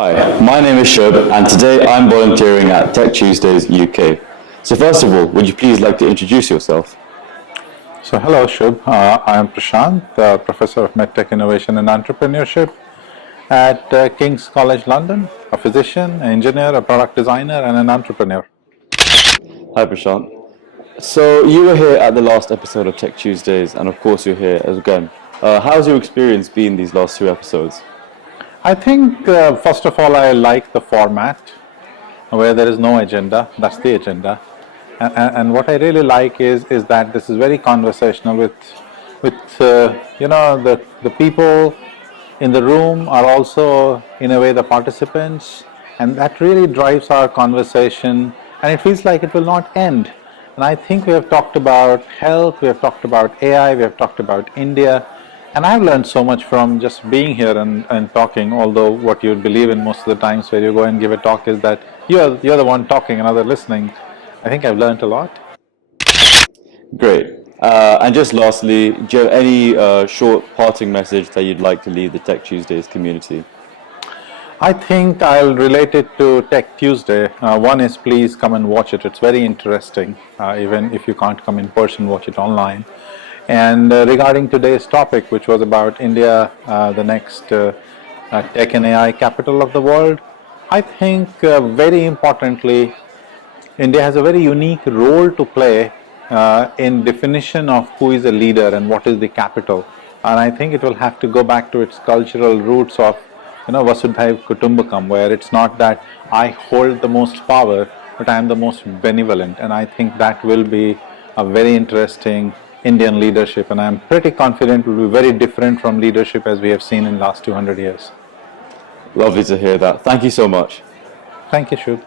Hi, my name is Shub, and today I'm volunteering at Tech Tuesdays UK. So first of all, would you please like to introduce yourself? So hello Shub, I am Prashant, Professor of MedTech Innovation and Entrepreneurship at King's College London, a physician, an engineer, a product designer and an entrepreneur. Hi Prashant. So you were here at the last episode of Tech Tuesdays, and of course you're here again. How's your experience been these last two episodes? I think first of all I like the format where there is no agenda, that's the agenda. And what I really like is that this is very conversational with the people in the room are also in a way the participants, and that really drives our conversation and it feels like it will not end. And I think we have talked about health, we have talked about AI, we have talked about India, and I've learned so much from just being here and talking, although what you would believe in most of the times where you go and give a talk is that you're the one talking and other listening. I think I've learned a lot. Great. And just lastly, do you have any short parting message that you'd like to leave the Tech Tuesdays community? I think I'll relate it to Tech Tuesday. One is please come and watch it. It's very interesting. Even if you can't come in person, watch it online. And regarding today's topic, which was about India, the next tech and AI capital of the world, I think very importantly, India has a very unique role to play in definition of who is a leader and what is the capital. And I think it will have to go back to its cultural roots of Vasudhaiv Kutumbakam, where it's not that I hold the most power, but I am the most benevolent. And I think that will be a very interesting Indian leadership, and I am pretty confident it will be very different from leadership as we have seen in the last 200 years. Lovely to hear that. Thank you so much. Thank you, Shub.